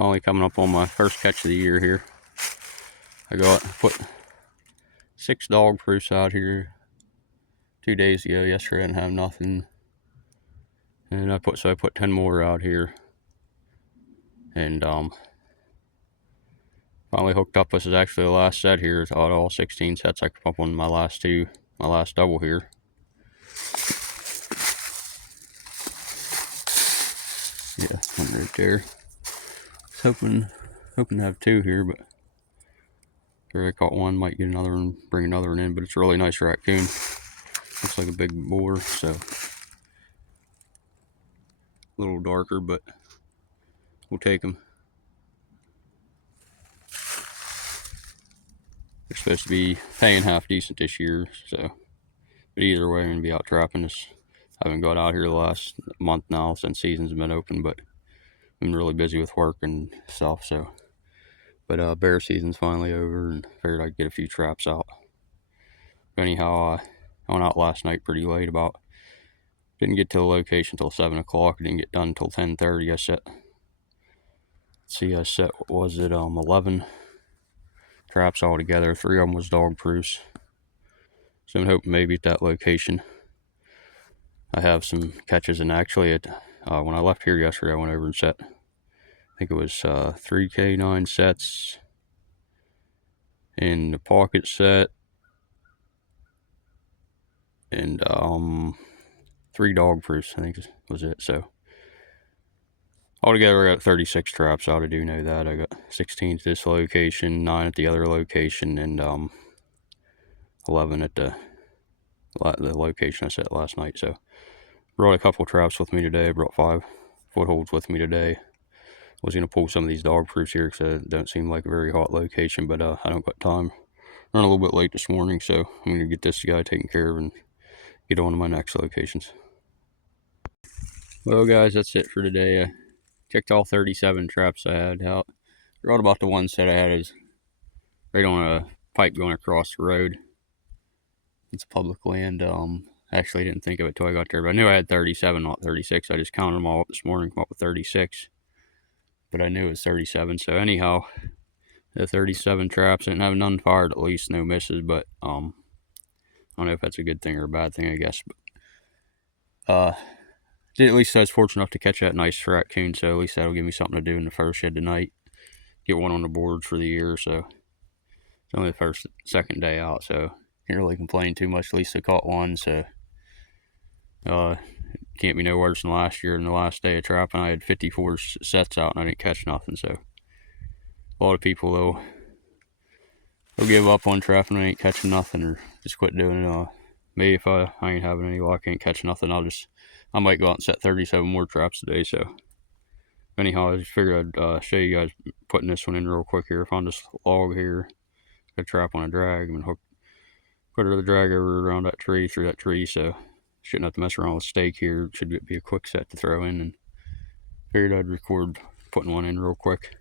Finally coming up on my first catch of the year here. I put 6 dog proofs out here 2 days ago. Yesterday I didn't have nothing. And I put 10 more out here. And finally hooked up. This is actually the last set here. It's all 16 sets. I come up on my last double here. Yeah, one right there. Hoping to have 2 here, but sure I caught one, might get another one, bring another one in, but it's a really nice raccoon. Looks like a big boar, so a little darker, but we'll take them. They're supposed to be paying half decent this year, so but either way, I'm gonna be out trapping this. I haven't got out here the last month now since season's been open, but been really busy with work and stuff, so. But bear season's finally over, and figured I'd get a few traps out. But anyhow, I went out last night pretty late. Didn't get to the location till 7 o'clock. Didn't get done till 10:30. I set 11 traps all together. 3 of them was dog proofs. So I'm hoping maybe at that location I have some catches. And actually, when I left here yesterday, I went over and set, I think it was 3 K9 sets in the pocket set, and 3 dog proofs, I think was it. So altogether I got 36 traps out. I do know that. I got 16 at this location, 9 at the other location, and 11 at the location I set last night. So brought a couple traps with me today. I brought 5 footholds with me today. Was going to pull some of these dog proofs here because it don't seem like a very hot location, but I don't got time. Run a little bit late this morning, so I'm going to get this guy taken care of and get on to my next locations. Well, guys, that's it for today. I checked all 37 traps I had out. Right about the one set I had is right on a pipe going across the road. It's public land. Actually, I didn't think of it till I got there, but I knew I had 37, not 36. I just counted them all up this morning, come up with 36. But I knew it was 37. So anyhow, the 37 traps, I didn't have none fired, at least no misses. But I don't know if that's a good thing or a bad thing, I guess. But at least I was fortunate enough to catch that nice raccoon, so at least that'll give me something to do in the first shed tonight. Get one on the board for the year. So it's only the second day out, so can't really complain too much. At least I caught one, so can't be no worse than last year. In the last day of trapping, I had 54 sets out and I didn't catch nothing. So a lot of people they'll give up on trapping and ain't catching nothing, or just quit doing it. Maybe if I ain't having any luck, ain't catching nothing, I might go out and set 37 more traps today. So anyhow, I just figured I'd show you guys putting this one in real quick here. Found this log here, got a trap on a drag, and put the drag over around that tree, through that tree, so shouldn't have to mess around with stake here. It should be a quick set to throw in, and figured I'd record putting one in real quick.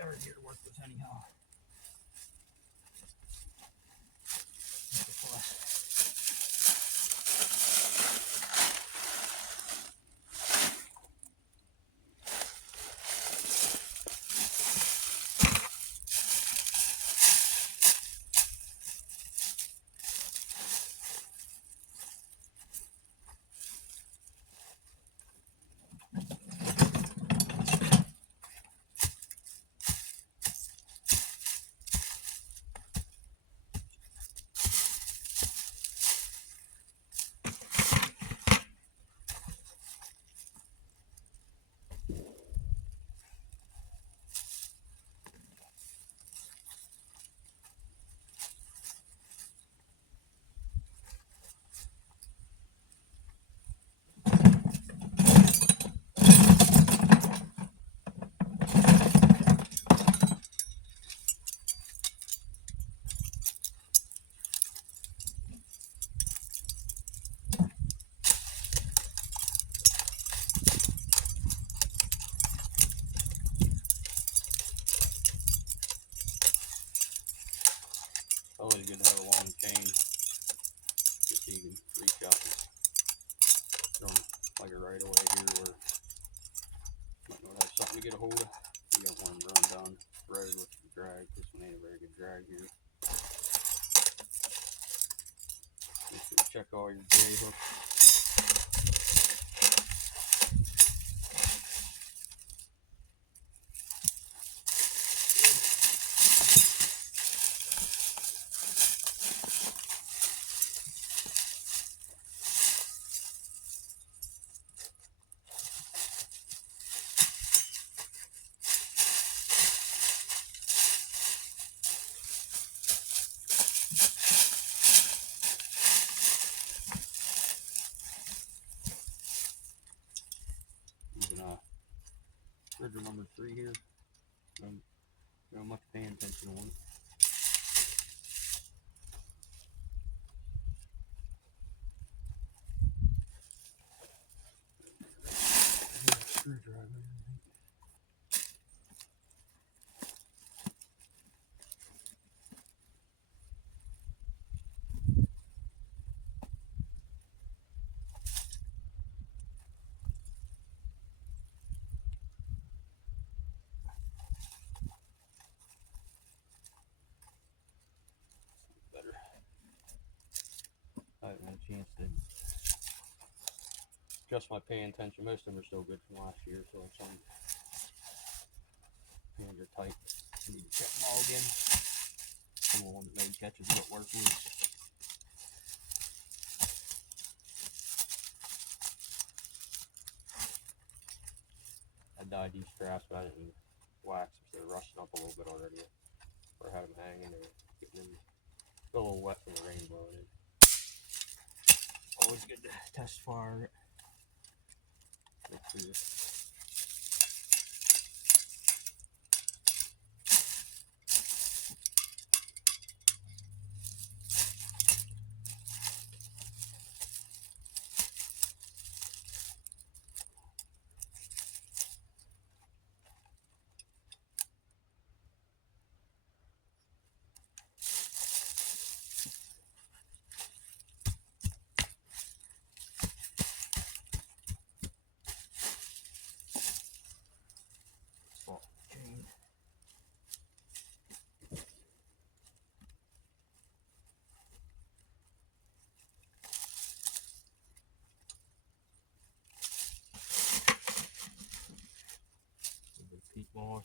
They're here to work with anyhow. Always good to have a long chain, just so you can reach out and throw them like a right away here where you might not have something to get a hold of. You don't want them running down the road with the drag. This one ain't a very good drag here. Make sure you check all your J hooks. Bridger number 3 here. Not much paying attention on it. Screwdriver. I haven't had a chance to adjust my paying attention. Most of them are still good from last year, so if some hands are tight, I need to check them all again. Some of the ones that made catches get work loose. I dyed these straps, but I didn't wax them, so they're rusting up a little bit already. Or had them hanging or getting them a little wet from the rain blowing in. Always good to test fire it. Make sure chain. A little bit of peat moss.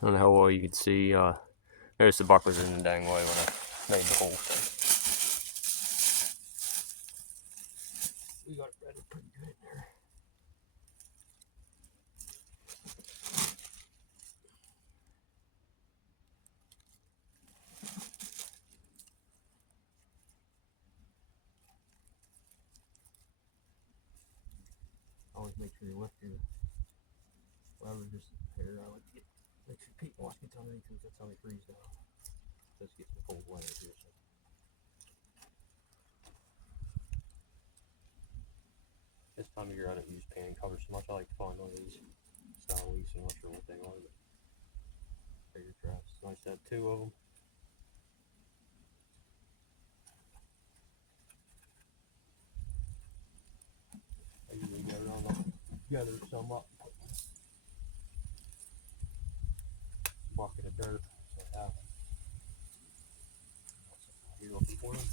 I don't know how well you can see. Notice the buck was in the dang way when I made the whole thing. We got it threaded pretty good in there. Always always make sure you lift your lever just a hair. I like to make sure peat moss gets underneath because that's how they freeze down. This gets the cold weather here. So. This time of year I don't use pan covers so much. I like to find one of these style leaves. I'm not sure what they are, but bigger traps. It's nice to have 2 of them. I usually go around and gather some up, put a bucket of dirt. So I have here looking for them.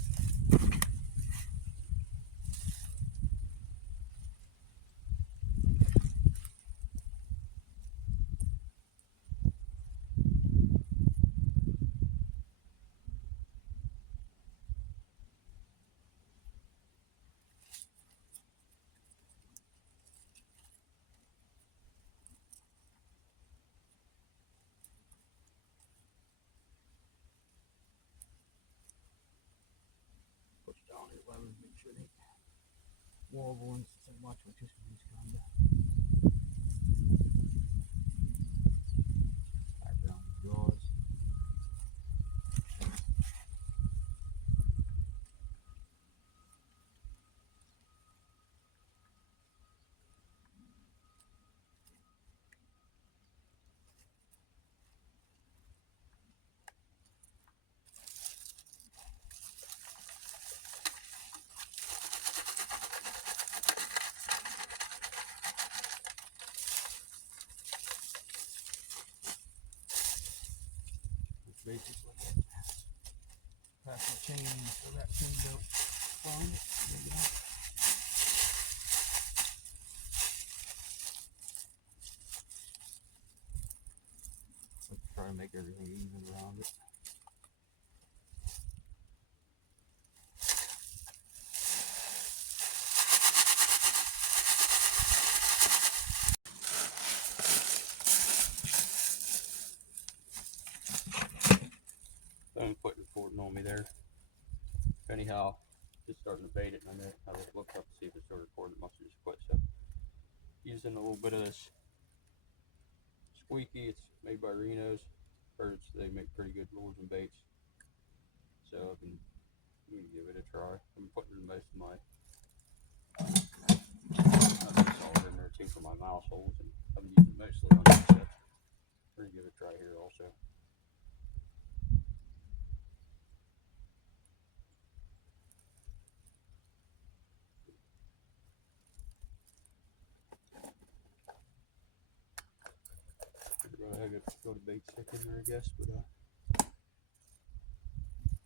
Push down your levers, make sure they wobbling so much with just these kind of background jaws. Basically pass the chain so that chain don't find it. There you go. Let's try and make everything even around it. I'm putting recording on me there. Anyhow, just starting to bait it, and I looked up to see if it's still recording. It must have just quit. So, using a little bit of this squeaky. It's made by Reno's. Birds, they make pretty good lures and baits. So I can give it a try. I'm putting most of my salt in there too for my mouse holes, and I'm using mostly on this stuff. We're gonna give it a try here also. I got a bait stick in there, I guess, but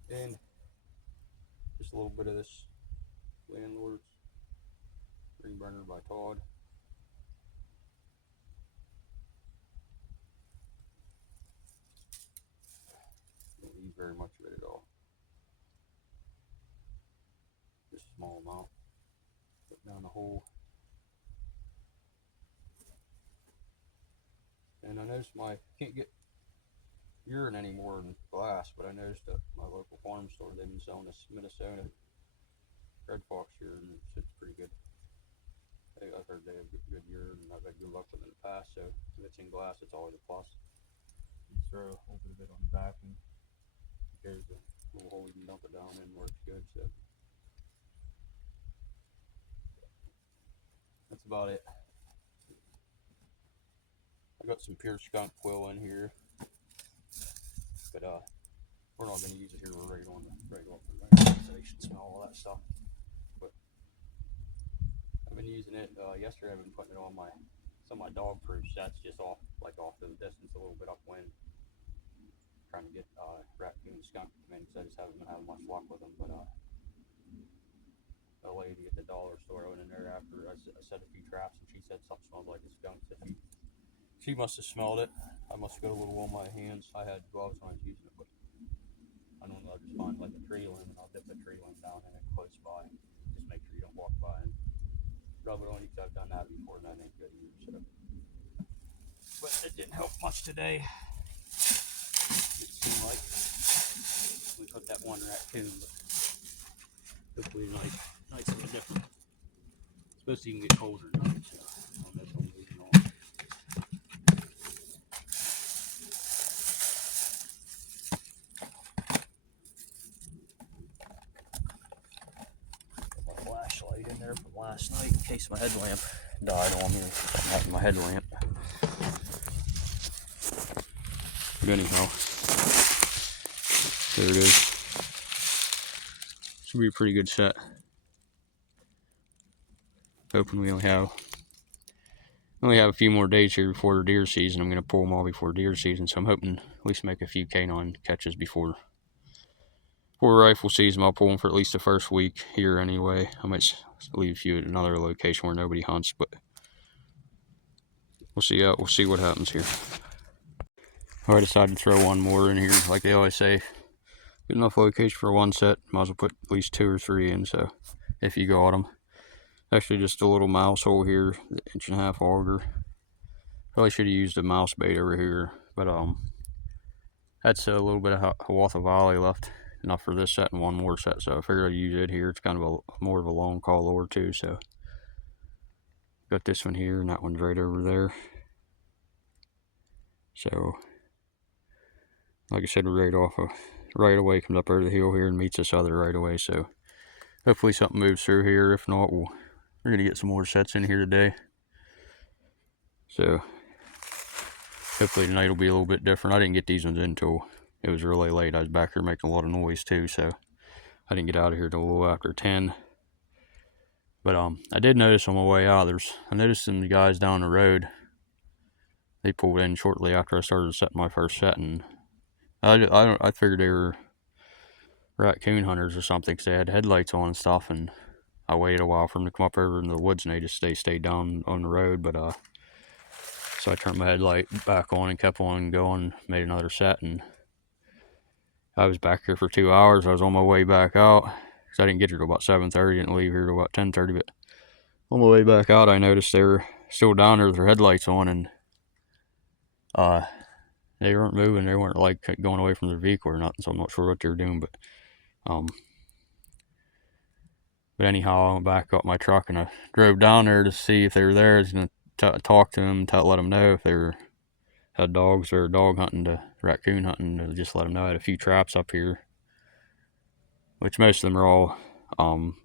and just a little bit of this Landlord's Ring Burner by Todd. Don't use very much of it at all. Just a small amount. Put down the hole. And I noticed can't get urine anymore in glass, but I noticed at my local farm store they've been selling this Minnesota Red Fox urine, and it's pretty good. I've heard they have good urine, and I've had good luck with it in the past, so if it's in glass, it's always a plus. You throw a little bit of it on the back, and there's a little hole you can dump it down in, works good, so that's about it. I got some pure skunk quill in here, but we're not going to use it here. We're ready on the regular so you should smell all that stuff. But I've been using it yesterday. I've been putting it on some of my dog proofs. That's just off in the distance, a little bit upwind. Trying to get raccoon and skunk to come in, because I just haven't been having much luck with them. But a lady at the dollar store went in there after I set a few traps, and she said something smells like a skunk. So she must have smelled it. I must have got a little on my hands. I had gloves when I was using it, but I don't know. I just find like a tree limb, and I'll dip a tree limb down in it close by. Just make sure you don't walk by and rub it on you, because I've done that before, and that ain't good either. So, but it didn't help much today. It seemed like we put that one raccoon, but hopefully nice and different. It's supposed to even get colder tonight, so. last night in case my headlamp died on me or something happened to my headlamp. But anyhow, there it is. Should be a pretty good set. Hoping we only have a few more days here before the deer season. I'm going to pull them all before deer season, so I'm hoping at least make a few canine catches before rifle season. I'll pull them for at least the first week here anyway. I might leave a few at another location where nobody hunts, but we'll see what happens here. I decided to throw one more in here. Like they always say, good enough location for one set, might as well put at least 2 or 3 in, so if you got them. Actually just a little mouse hole here, 1.5 auger. Probably should have used a mouse bait over here, but that's a little bit of Hiawatha Valley left, enough for this set and one more set, so I figured I'd use it here. It's kind of more of a long call lure too, so got this one here and that one's right over there. So like I said, we're right away comes up over the hill here and meets this other right away, so hopefully something moves through here. If not, we're gonna get some more sets in here today, so hopefully tonight will be a little bit different. I didn't get these ones in until it was really late. I was back here making a lot of noise too, so I didn't get out of here till a little after 10. But I did notice on my way out, I noticed some guys down the road. They pulled in shortly after I started setting my first set, and I figured they were raccoon hunters or something, because they had headlights on and stuff, and I waited a while for them to come up over in the woods, and they stayed down on the road. But so I turned my headlight back on and kept on going, made another set, and I was back here for 2 hours. I was on my way back out, because I didn't get here till about 7:30, didn't leave here till about 10:30, but on my way back out, I noticed they were still down there with their headlights on, and they weren't moving. They weren't like going away from their vehicle or nothing, so I'm not sure what they were doing, but anyhow, I went back, got my truck, and I drove down there to see if they were there. I was going to talk to them, let them know if they had dogs or dog hunting to raccoon hunting, to just let them know I had a few traps up here, which most of them are all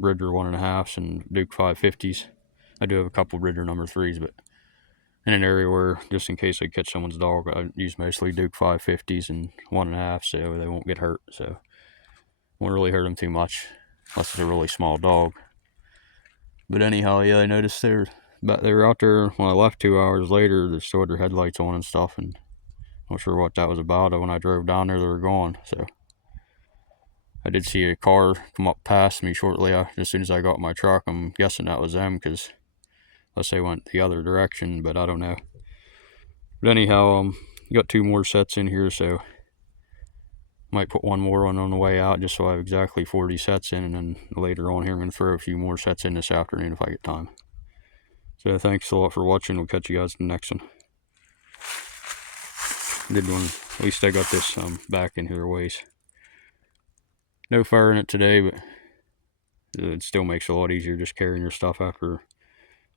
Ridger 1.5s and Duke 550s. I do have a couple Ridger number 3s, but in an area where, just in case I catch someone's dog, I use mostly Duke 550s and 1.5, so they won't get hurt. So won't really hurt them too much, unless it's a really small dog. But anyhow, yeah, I noticed they were out there when I left 2 hours later. They still had their headlights on and stuff, and I'm not sure what that was about. When I drove down there, they were gone. So I did see a car come up past me shortly as soon as I got in my truck. I'm guessing that was them, because unless they went the other direction, but I don't know. But anyhow, got 2 more sets in here, so might put one more on the way out, just so I have exactly 40 sets in, and then later on here I'm going to throw a few more sets in this afternoon if I get time. So thanks a lot for watching. We'll catch you guys in the next one. Good one. At least I got this back in here a ways. No fire in it today, but it still makes it a lot easier just carrying your stuff after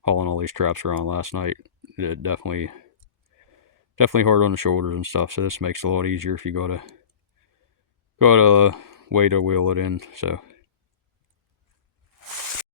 hauling all these traps around last night. It definitely hard on the shoulders and stuff, so this makes it a lot easier if you got a way to wheel it in. So